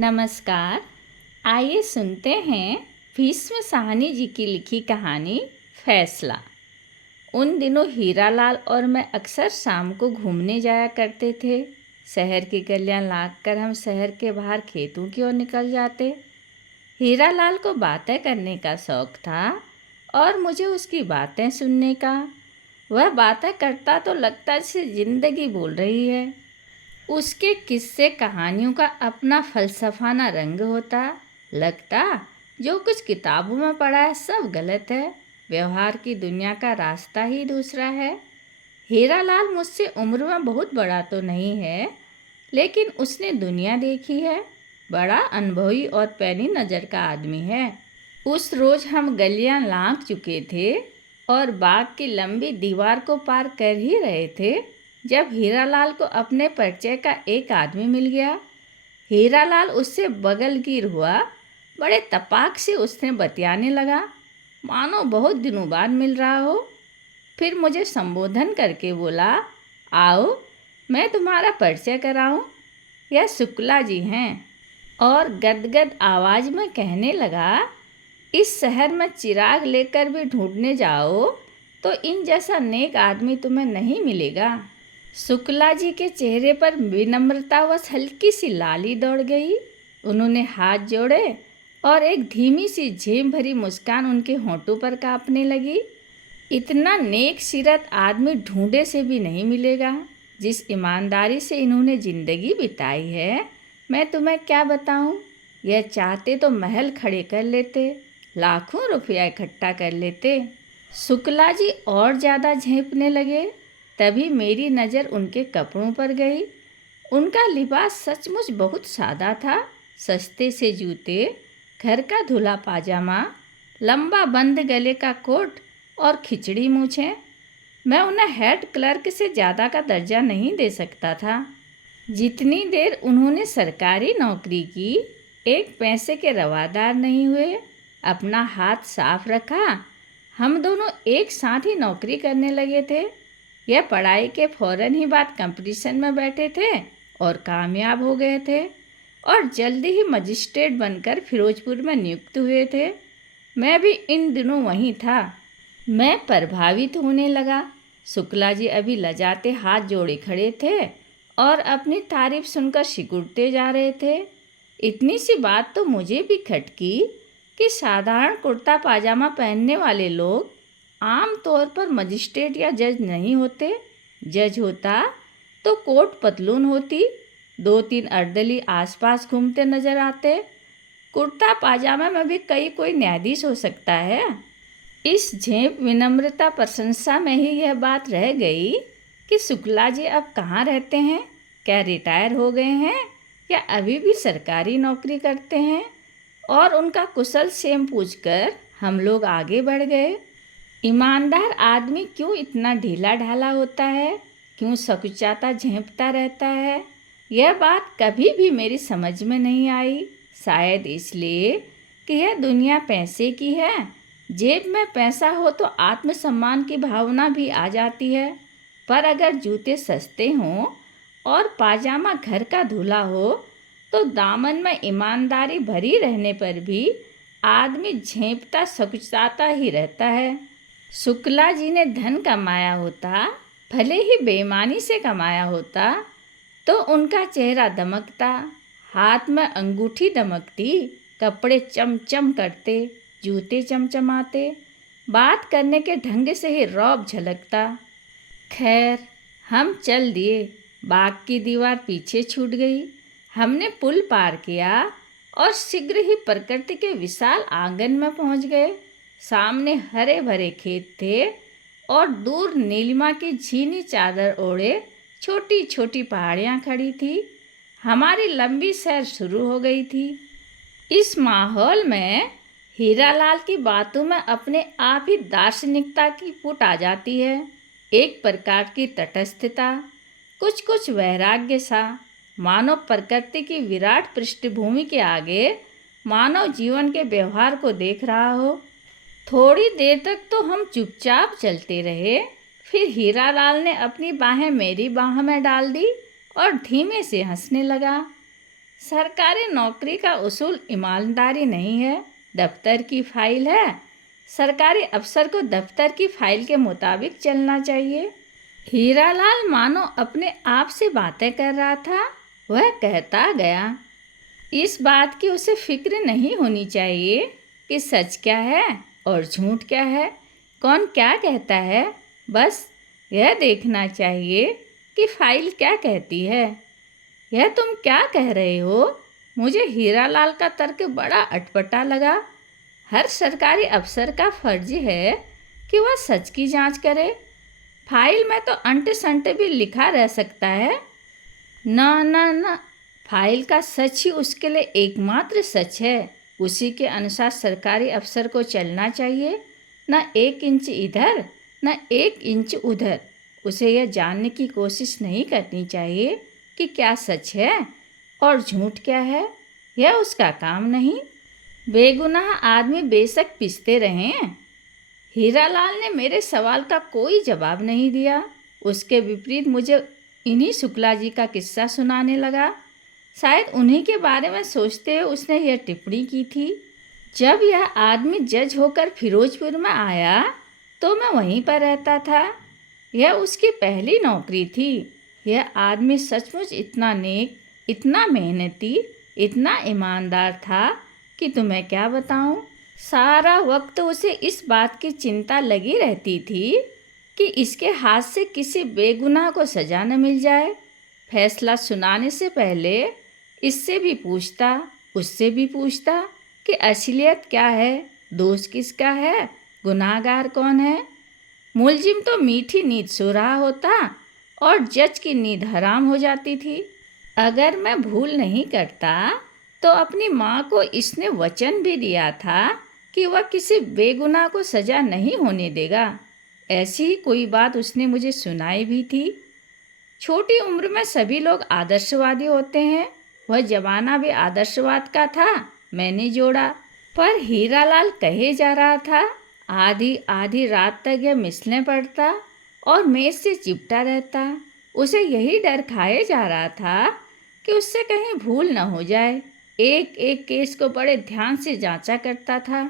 नमस्कार। आइए सुनते हैं भीष्म साहनी जी की लिखी कहानी फैसला। उन दिनों हीरालाल और मैं अक्सर शाम को घूमने जाया करते थे। शहर की गलियां लांघकर हम शहर के बाहर खेतों की ओर निकल जाते। हीरालाल को बातें करने का शौक था और मुझे उसकी बातें सुनने का। वह बातें करता तो लगता जैसे जिंदगी बोल रही है। उसके किस्से कहानियों का अपना फलसफाना रंग होता। लगता जो कुछ किताबों में पढ़ा है सब गलत है, व्यवहार की दुनिया का रास्ता ही दूसरा है। हीरालाल मुझसे उम्र में बहुत बड़ा तो नहीं है, लेकिन उसने दुनिया देखी है। बड़ा अनुभवी और पैनी नज़र का आदमी है। उस रोज़ हम गलियां लांघ चुके थे और बाग की लंबी दीवार को पार कर ही रहे थे जब हीरालाल को अपने परिचय का एक आदमी मिल गया। हीरालाल उससे बगलगीर हुआ। बड़े तपाक से उसने बतियाने लगा, मानो बहुत दिनों बाद मिल रहा हो। फिर मुझे संबोधन करके बोला, आओ मैं तुम्हारा परिचय कराऊं। यह शुक्ला जी हैं। और गदगद आवाज़ में कहने लगा, इस शहर में चिराग लेकर भी ढूंढने जाओ तो इन जैसा नेक आदमी तुम्हें नहीं मिलेगा। शुक्ला जी के चेहरे पर विनम्रतावश हल्की सी लाली दौड़ गई। उन्होंने हाथ जोड़े और एक धीमी सी झेम भरी मुस्कान उनके होंठों पर कांपने लगी। इतना नेक सीरत आदमी ढूंढे से भी नहीं मिलेगा। जिस ईमानदारी से इन्होंने जिंदगी बिताई है, मैं तुम्हें क्या बताऊं। यह चाहते तो महल खड़े कर लेते, लाखों रुपया इकट्ठा कर लेते। शुक्ला जी और ज़्यादा झेंपने लगे। तभी मेरी नज़र उनके कपड़ों पर गई। उनका लिबास सचमुच बहुत सादा था। सस्ते से जूते, घर का धुला पाजामा, लंबा बंद गले का कोट और खिचड़ी मूछें। मैं उन्हें हेड क्लर्क से ज़्यादा का दर्जा नहीं दे सकता था। जितनी देर उन्होंने सरकारी नौकरी की, एक पैसे के रवादार नहीं हुए। अपना हाथ साफ रखा। हम दोनों एक साथ ही नौकरी करने लगे थे। यह पढ़ाई के फौरन ही बाद कंपटीशन में बैठे थे और कामयाब हो गए थे और जल्दी ही मजिस्ट्रेट बनकर फिरोजपुर में नियुक्त हुए थे। मैं भी इन दिनों वहीं था। मैं प्रभावित होने लगा। शुक्ला जी अभी लजाते हाथ जोड़े खड़े थे और अपनी तारीफ सुनकर सिकुड़ते जा रहे थे। इतनी सी बात तो मुझे भी खटकी कि साधारण कुर्ता पाजामा पहनने वाले लोग आम तौर पर मजिस्ट्रेट या जज नहीं होते। जज होता तो कोट पतलून होती, 2-3 अर्दली आसपास घूमते नजर आते। कुर्ता पाजामा में भी कोई न्यायाधीश हो सकता है। इस झेप विनम्रता प्रशंसा में ही यह बात रह गई कि शुक्ला जी अब कहाँ रहते हैं, क्या रिटायर हो गए हैं या अभी भी सरकारी नौकरी करते हैं। और उनका कुशल क्षेम पूछकर हम लोग आगे बढ़ गए। ईमानदार आदमी क्यों इतना ढीला ढाला होता है, क्यों सकुचाता झेंपता रहता है, यह बात कभी भी मेरी समझ में नहीं आई। शायद इसलिए कि यह दुनिया पैसे की है। जेब में पैसा हो तो आत्मसम्मान की भावना भी आ जाती है, पर अगर जूते सस्ते हों और पाजामा घर का धुला हो तो दामन में ईमानदारी भरी रहने पर भी आदमी झेंपता सकुचाता ही रहता है। शुक्ला जी ने धन कमाया होता, भले ही बेईमानी से कमाया होता, तो उनका चेहरा दमकता, हाथ में अंगूठी दमकती, कपड़े चमचम करते, जूते चमचमाते, बात करने के ढंग से ही रौब झलकता। खैर हम चल दिए। बाग की दीवार पीछे छूट गई। हमने पुल पार किया और शीघ्र ही प्रकृति के विशाल आंगन में पहुंच गए। सामने हरे भरे खेत थे और दूर नीलिमा की झीनी चादर ओढ़े छोटी छोटी पहाड़ियाँ खड़ी थी। हमारी लंबी सैर शुरू हो गई थी। इस माहौल में हीरालाल की बातों में अपने आप ही दार्शनिकता की पुट आ जाती है। एक प्रकार की तटस्थता, कुछ कुछ वैराग्य सा, मानव प्रकृति की विराट पृष्ठभूमि के आगे मानव जीवन के व्यवहार को देख रहा हो। थोड़ी देर तक तो हम चुपचाप चलते रहे। फिर हीरालाल ने अपनी बाहें मेरी बाह में डाल दी और धीमे से हंसने लगा। सरकारी नौकरी का उसूल ईमानदारी नहीं है, दफ्तर की फाइल है। सरकारी अफसर को दफ्तर की फाइल के मुताबिक चलना चाहिए। हीरालाल मानो अपने आप से बातें कर रहा था। वह कहता गया, इस बात की उसे फिक्र नहीं होनी चाहिए कि सच क्या है और झूठ क्या है, कौन क्या कहता है। बस यह देखना चाहिए कि फाइल क्या कहती है। यह तुम क्या कह रहे हो? मुझे हीरालाल का तर्क बड़ा अटपटा लगा। हर सरकारी अफसर का फर्ज है कि वह सच की जांच करे। फाइल में तो अंटे संटे भी लिखा रह सकता है। ना ना ना, फाइल का सच ही उसके लिए एकमात्र सच है। उसी के अनुसार सरकारी अफसर को चलना चाहिए, न 1 इंच इधर न 1 इंच उधर। उसे यह जानने की कोशिश नहीं करनी चाहिए कि क्या सच है और झूठ क्या है। यह उसका काम नहीं। बेगुनाह आदमी बेशक पिसते रहें। हीरालाल ने मेरे सवाल का कोई जवाब नहीं दिया। उसके विपरीत मुझे इन्हीं शुक्ला जी का किस्सा सुनाने लगा। शायद उन्हीं के बारे में सोचते हुए उसने यह टिप्पणी की थी, जब यह आदमी जज होकर फिरोजपुर में आया तो मैं वहीं पर रहता था। यह उसकी पहली नौकरी थी। यह आदमी सचमुच इतना नेक, इतना मेहनती, इतना ईमानदार था कि तुम्हें क्या बताऊं। सारा वक्त उसे इस बात की चिंता लगी रहती थी कि इसके हाथ से किसी बेगुनाह को सजा न मिल जाए। फैसला सुनाने से पहले इससे भी पूछता, उससे भी पूछता कि असलियत क्या है, दोष किसका है, गुनाहगार कौन है। मुलजिम तो मीठी नींद सो रहा होता और जज की नींद हराम हो जाती थी। अगर मैं भूल नहीं करता तो अपनी माँ को इसने वचन भी दिया था कि वह किसी बेगुनाह को सजा नहीं होने देगा। ऐसी ही कोई बात उसने मुझे सुनाई भी थी। छोटी उम्र में सभी लोग आदर्शवादी होते हैं। वह जमाना भी आदर्शवाद का था, मैंने जोड़ा। पर हीरालाल कहे जा रहा था। आधी आधी रात तक यह मिसलें पढ़ता और मेज से चिपटा रहता। उसे यही डर खाए जा रहा था कि उससे कहीं भूल न हो जाए। एक एक केस को बड़े ध्यान से जांचा करता था।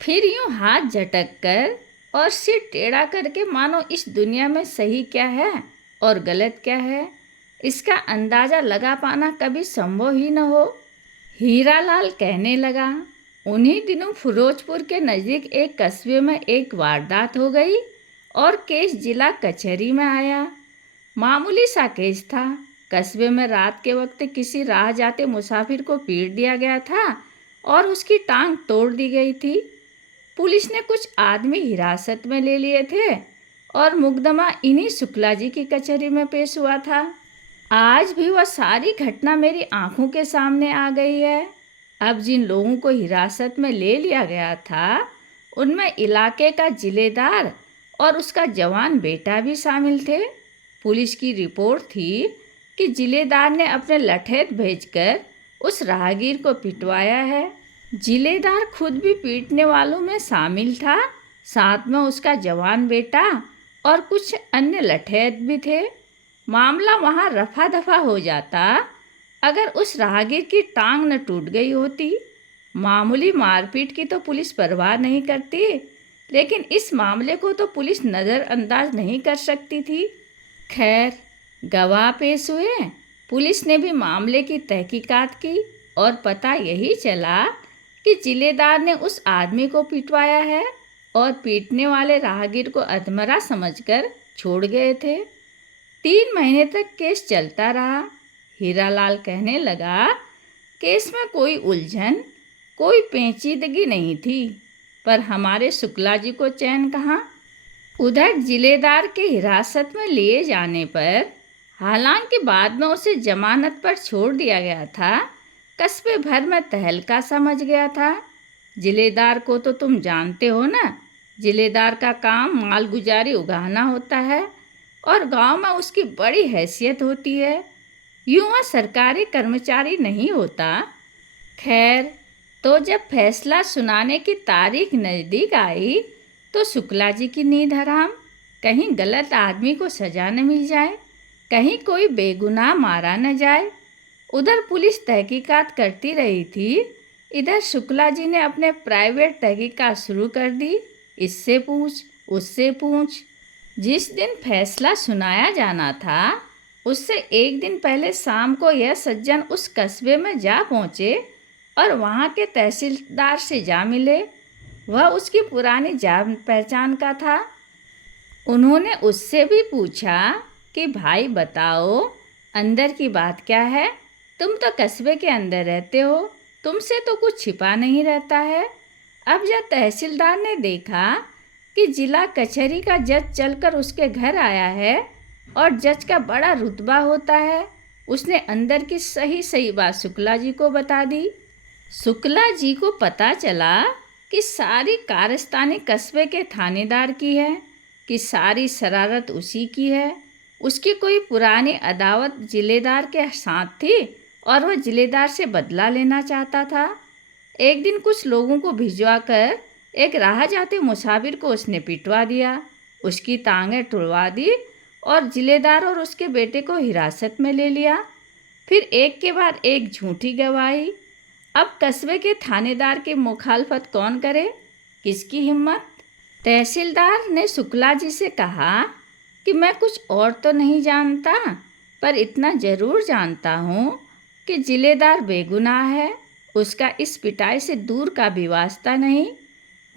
फिर यूं हाथ झटक कर और सिर टेढ़ा करके मानो इस दुनिया में सही क्या है और गलत क्या है, इसका अंदाज़ा लगा पाना कभी संभव ही न हो। हीरालाल कहने लगा, उन्हीं दिनों फिरोजपुर के नज़दीक एक कस्बे में एक वारदात हो गई और केस जिला कचहरी में आया। मामूली सा केस था। कस्बे में रात के वक्त किसी राह जाते मुसाफिर को पीट दिया गया था और उसकी टांग तोड़ दी गई थी। पुलिस ने कुछ आदमी हिरासत में ले लिए थे और मुकदमा इन्हीं शुक्ला जी की कचहरी में पेश हुआ था। आज भी वह सारी घटना मेरी आंखों के सामने आ गई है। अब जिन लोगों को हिरासत में ले लिया गया था उनमें इलाके का जिलेदार और उसका जवान बेटा भी शामिल थे। पुलिस की रिपोर्ट थी कि जिलेदार ने अपने लठैत भेजकर उस राहगीर को पिटवाया है। जिलेदार खुद भी पीटने वालों में शामिल था, साथ में उसका जवान बेटा और कुछ अन्य लठैत भी थे। मामला वहाँ रफा दफा हो जाता अगर उस राहगीर की टांग न टूट गई होती। मामूली मारपीट की तो पुलिस परवाह नहीं करती, लेकिन इस मामले को तो पुलिस नज़रअंदाज नहीं कर सकती थी। खैर, गवाह पेश हुए। पुलिस ने भी मामले की तहकीकात की और पता यही चला कि जिलेदार ने उस आदमी को पिटवाया है और पीटने वाले राहगीर को अधमरा समझकर छोड़ गए थे। 3 महीने तक केस चलता रहा। हीरालाल कहने लगा, केस में कोई उलझन, कोई पेचीदगी नहीं थी, पर हमारे शुक्ला जी को चैन कहाँ। उधर जिलेदार के हिरासत में लिए जाने पर, हालांकि बाद में उसे जमानत पर छोड़ दिया गया था, कस्बे भर में तहलका समझ गया था। जिलेदार को तो तुम जानते हो ना। जिलेदार का काम मालगुजारी उगाना होता है और गांव में उसकी बड़ी हैसियत होती है। यूं वह सरकारी कर्मचारी नहीं होता। खैर, तो जब फैसला सुनाने की तारीख नज़दीक आई तो शुक्ला जी की नींद हराम। कहीं गलत आदमी को सजा न मिल जाए, कहीं कोई बेगुनाह मारा न जाए। उधर पुलिस तहकीकात करती रही थी, इधर शुक्ला जी ने अपने प्राइवेट तहकीकात शुरू कर दी। इससे पूछ, उससे पूछ। जिस दिन फैसला सुनाया जाना था उससे एक दिन पहले शाम को यह सज्जन उस कस्बे में जा पहुँचे और वहाँ के तहसीलदार से जा मिले। वह उसकी पुरानी जान पहचान का था। उन्होंने उससे भी पूछा कि भाई बताओ, अंदर की बात क्या है? तुम तो कस्बे के अंदर रहते हो, तुमसे तो कुछ छिपा नहीं रहता है। अब जब तहसीलदार ने देखा कि जिला कचहरी का जज चलकर उसके घर आया है और जज का बड़ा रुतबा होता है, उसने अंदर की सही सही बात शुक्ला जी को बता दी। शुक्ला जी को पता चला कि सारी कारस्तानी कस्बे के थानेदार की है, कि सारी शरारत उसी की है। उसकी कोई पुरानी अदावत जिलेदार के साथ थी और वह जिलेदार से बदला लेना चाहता था। एक दिन कुछ लोगों को भिजवाकर एक राह जाते मुसाफिर को उसने पिटवा दिया, उसकी टांगें तुड़वा दी और जिलेदार और उसके बेटे को हिरासत में ले लिया। फिर एक के बाद एक झूठी गवाही। अब कस्बे के थानेदार की मुखालफत कौन करे? किसकी हिम्मत? तहसीलदार ने शुक्ला जी से कहा कि मैं कुछ और तो नहीं जानता, पर इतना ज़रूर जानता हूँ कि जिलेदार बेगुनाह है, उसका इस पिटाई से दूर का भी वास्ता नहीं।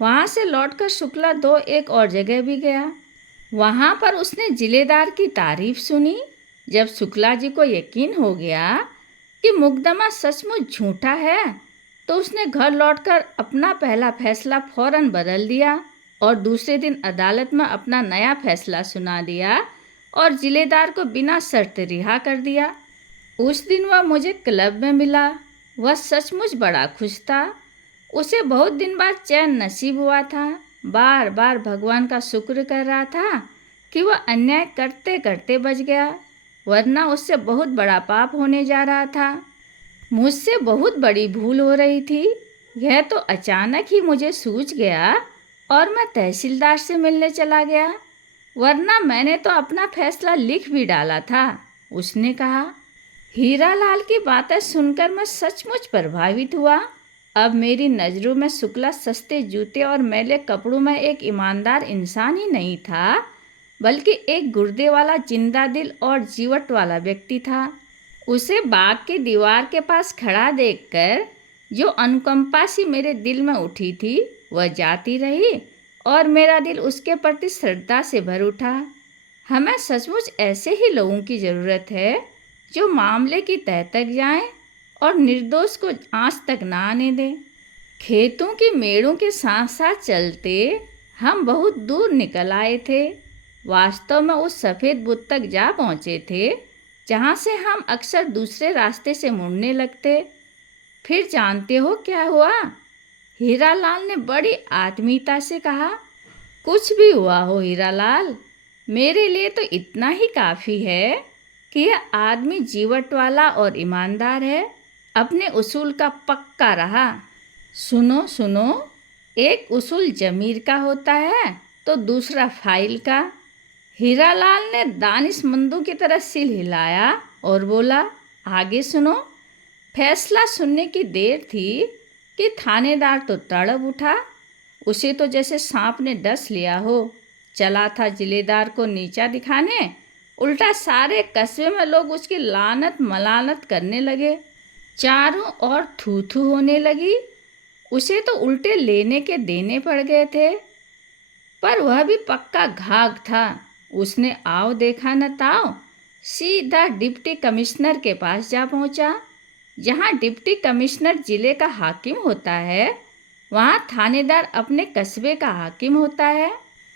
वहाँ से लौटकर शुक्ला दो एक और जगह भी गया। वहाँ पर उसने जिलेदार की तारीफ सुनी। जब शुक्ला जी को यकीन हो गया कि मुकदमा सचमुच झूठा है, तो उसने घर लौटकर अपना पहला फैसला फौरन बदल दिया और दूसरे दिन अदालत में अपना नया फैसला सुना दिया और जिलेदार को बिना शर्त रिहा कर दिया। उस दिन वह मुझे क्लब में मिला। वह सचमुच बड़ा खुश था। उसे बहुत दिन बाद चैन नसीब हुआ था। बार बार भगवान का शुक्र कर रहा था कि वह अन्याय करते करते बच गया, वरना उससे बहुत बड़ा पाप होने जा रहा था। मुझसे बहुत बड़ी भूल हो रही थी। यह तो अचानक ही मुझे सूझ गया और मैं तहसीलदार से मिलने चला गया, वरना मैंने तो अपना फैसला लिख भी डाला था, उसने कहा। हीरालाल की बातें सुनकर मैं सचमुच प्रभावित हुआ। अब मेरी नज़रों में शुक्ला सस्ते जूते और मैले कपड़ों में एक ईमानदार इंसान ही नहीं था, बल्कि एक गुर्दे वाला जिंदा दिल और जीवट वाला व्यक्ति था। उसे बाग की दीवार के पास खड़ा देखकर जो अनुकंपा सी मेरे दिल में उठी थी, वह जाती रही और मेरा दिल उसके प्रति श्रद्धा से भर उठा। हमें सचमुच ऐसे ही लोगों की ज़रूरत है जो मामले की तह तक जाएं और निर्दोष को आंच तक ना आने दें। खेतों की मेड़ों के साथ साथ चलते हम बहुत दूर निकल आए थे। वास्तव में उस सफ़ेद बुत तक जा पहुँचे थे जहाँ से हम अक्सर दूसरे रास्ते से मुड़ने लगते। फिर जानते हो क्या हुआ? हीरालाल ने बड़ी आत्मीयता से कहा, कुछ भी हुआ हो हीरालाल, मेरे लिए तो इतना ही काफ़ी है कि यह आदमी जीवट वाला और ईमानदार है, अपने उसूल का पक्का रहा। सुनो सुनो, एक उसूल जमीर का होता है तो दूसरा फाइल का। हीरालाल ने दानिशमंदों की तरह सिर हिलाया और बोला, आगे सुनो। फैसला सुनने की देर थी कि थानेदार तो तड़प उठा। उसे तो जैसे सांप ने डस लिया हो। चला था जिलेदार को नीचा दिखाने, उल्टा सारे कस्बे में लोग उसकी लानत मलानत करने लगे। चारों ओर थू थू होने लगी। उसे तो उल्टे लेने के देने पड़ गए थे, पर वह भी पक्का घाघ था। उसने आओ देखा न ताओ, सीधा डिप्टी कमिश्नर के पास जा पहुंचा। जहां डिप्टी कमिश्नर जिले का हाकिम होता है, वहां थानेदार अपने कस्बे का हाकिम होता है।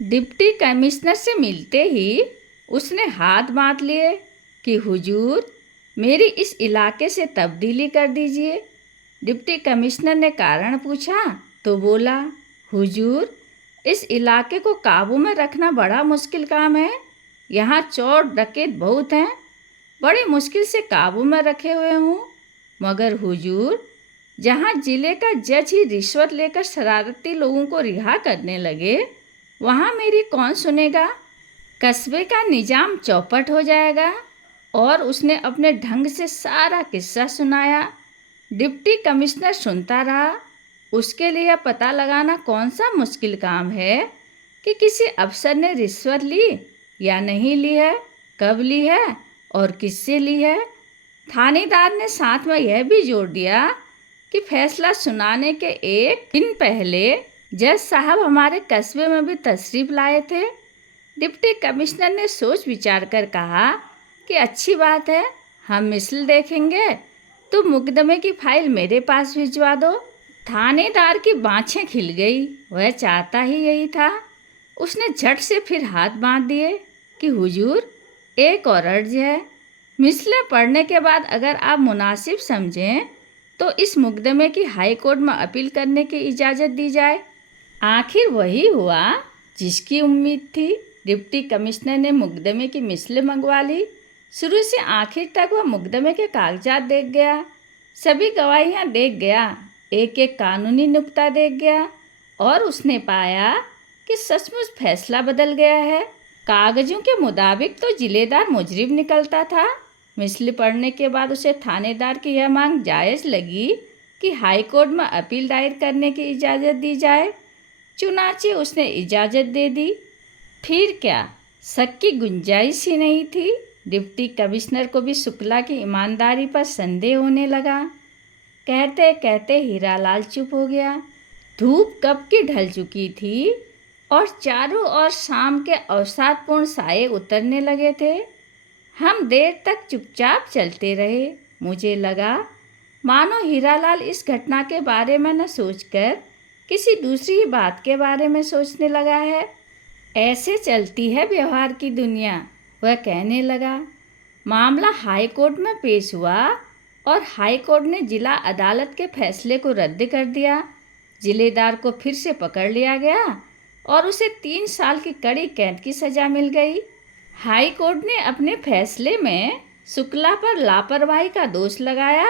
डिप्टी कमिश्नर से मिलते ही उसने हाथ बांध लिए कि हुजूर, मेरी इस इलाके से तब्दीली कर दीजिए। डिप्टी कमिश्नर ने कारण पूछा तो बोला, हुजूर, इस इलाके को काबू में रखना बड़ा मुश्किल काम है। यहाँ चोर डकैत बहुत हैं, बड़ी मुश्किल से काबू में रखे हुए हूँ। मगर हुजूर, जहाँ जिले का जज ही रिश्वत लेकर शरारती लोगों को रिहा करने लगे, वहाँ मेरी कौन सुनेगा? कस्बे का निजाम चौपट हो जाएगा और उसने अपने ढंग से सारा किस्सा सुनाया। डिप्टी कमिश्नर सुनता रहा। उसके लिए यह पता लगाना कौन सा मुश्किल काम है कि किसी अफसर ने रिश्वत ली या नहीं ली है, कब ली है और किससे ली है। थानेदार ने साथ में यह भी जोड़ दिया कि फैसला सुनाने के एक दिन पहले जज साहब हमारे कस्बे में भी तशरीफ लाए थे। डिप्टी कमिश्नर ने सोच विचार कर कहा कि अच्छी बात है, हम मिसल देखेंगे, तो मुकदमे की फाइल मेरे पास भिजवा दो। थानेदार की बाँछें खिल गई। वह चाहता ही यही था। उसने झट से फिर हाथ बांध दिए कि हुजूर, एक और अर्ज है। मिसलें पढ़ने के बाद अगर आप मुनासिब समझें तो इस मुकदमे की हाई कोर्ट में अपील करने की इजाज़त दी जाए। आखिर वही हुआ जिसकी उम्मीद थी। डिप्टी कमिश्नर ने मुकदमे की मिसलें मंगवा ली। शुरू से आखिर तक वह मुकदमे के कागजात देख गया, सभी गवाहियाँ देख गया, एक एक कानूनी नुक्ता देख गया और उसने पाया कि सचमुच फैसला बदल गया है। कागजों के मुताबिक तो जिलेदार मुजरिम निकलता था। मिसली पढ़ने के बाद उसे थानेदार की यह मांग जायज़ लगी कि हाई कोर्ट में अपील दायर करने की इजाज़त दी जाए। चुनाचे उसने इजाज़त दे दी। फिर क्या, शक की गुंजाइश ही नहीं थी। डिप्टी कमिश्नर को भी शुक्ला की ईमानदारी पर संदेह होने लगा। कहते कहते हीरालाल चुप हो गया। धूप कब की ढल चुकी थी और चारों ओर शाम के अवसादपूर्ण साये उतरने लगे थे। हम देर तक चुपचाप चलते रहे। मुझे लगा मानो हीरालाल इस घटना के बारे में न सोचकर किसी दूसरी ही बात के बारे में सोचने लगा है। ऐसे चलती है व्यवहार की दुनिया, वह कहने लगा। मामला हाई कोर्ट में पेश हुआ और हाई कोर्ट ने जिला अदालत के फैसले को रद्द कर दिया। जिलेदार को फिर से पकड़ लिया गया और उसे 3 साल की कड़ी कैद की सज़ा मिल गई। हाई कोर्ट ने अपने फैसले में शुक्ला पर लापरवाही का दोष लगाया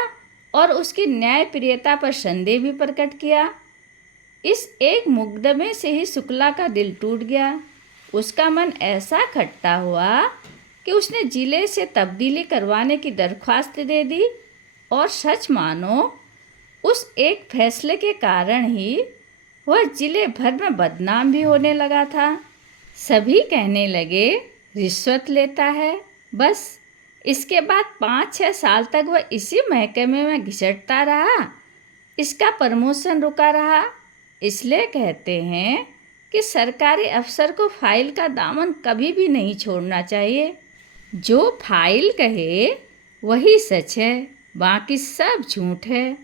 और उसकी न्यायप्रियता पर संदेह भी प्रकट किया। इस एक मुकदमे से ही शुक्ला का दिल टूट गया। उसका मन ऐसा खट्टा हुआ कि उसने जिले से तब्दीली करवाने की दरख्वास्त दे दी और सच मानो उस एक फैसले के कारण ही वह जिले भर में बदनाम भी होने लगा था। सभी कहने लगे रिश्वत लेता है। बस इसके बाद 5-6 साल तक वह इसी महकमे में घिसटता रहा। इसका प्रमोशन रुका रहा। इसलिए कहते हैं कि सरकारी अफसर को फाइल का दामन कभी भी नहीं छोड़ना चाहिए। जो फाइल कहे वही सच है, बाकी सब झूठ है।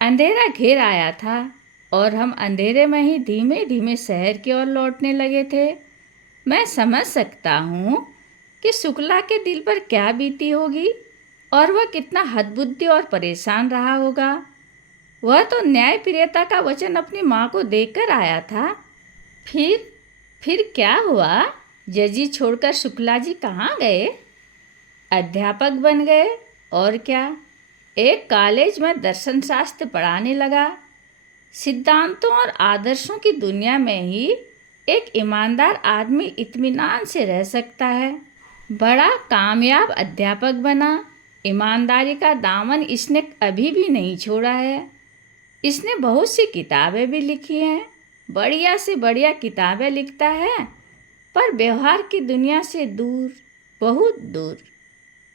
अंधेरा घेर आया था और हम अंधेरे में ही धीमे धीमे शहर की ओर लौटने लगे थे। मैं समझ सकता हूँ कि शुक्ला के दिल पर क्या बीती होगी और वह कितना हतबुद्धि और परेशान रहा होगा। वह तो न्यायप्रियता का वचन अपनी माँ को देकर आया था। फिर क्या हुआ? जजी छोड़कर शुक्ला जी कहाँ गए? अध्यापक बन गए और क्या, एक कॉलेज में दर्शन शास्त्र पढ़ाने लगा। सिद्धांतों और आदर्शों की दुनिया में ही एक ईमानदार आदमी इत्मीनान से रह सकता है। बड़ा कामयाब अध्यापक बना। ईमानदारी का दामन इसने अभी भी नहीं छोड़ा है। इसने बहुत सी किताबें भी लिखी हैं, बढ़िया से बढ़िया किताबें लिखता है, पर व्यवहार की दुनिया से दूर, बहुत दूर।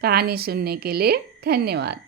कहानी सुनने के लिए धन्यवाद।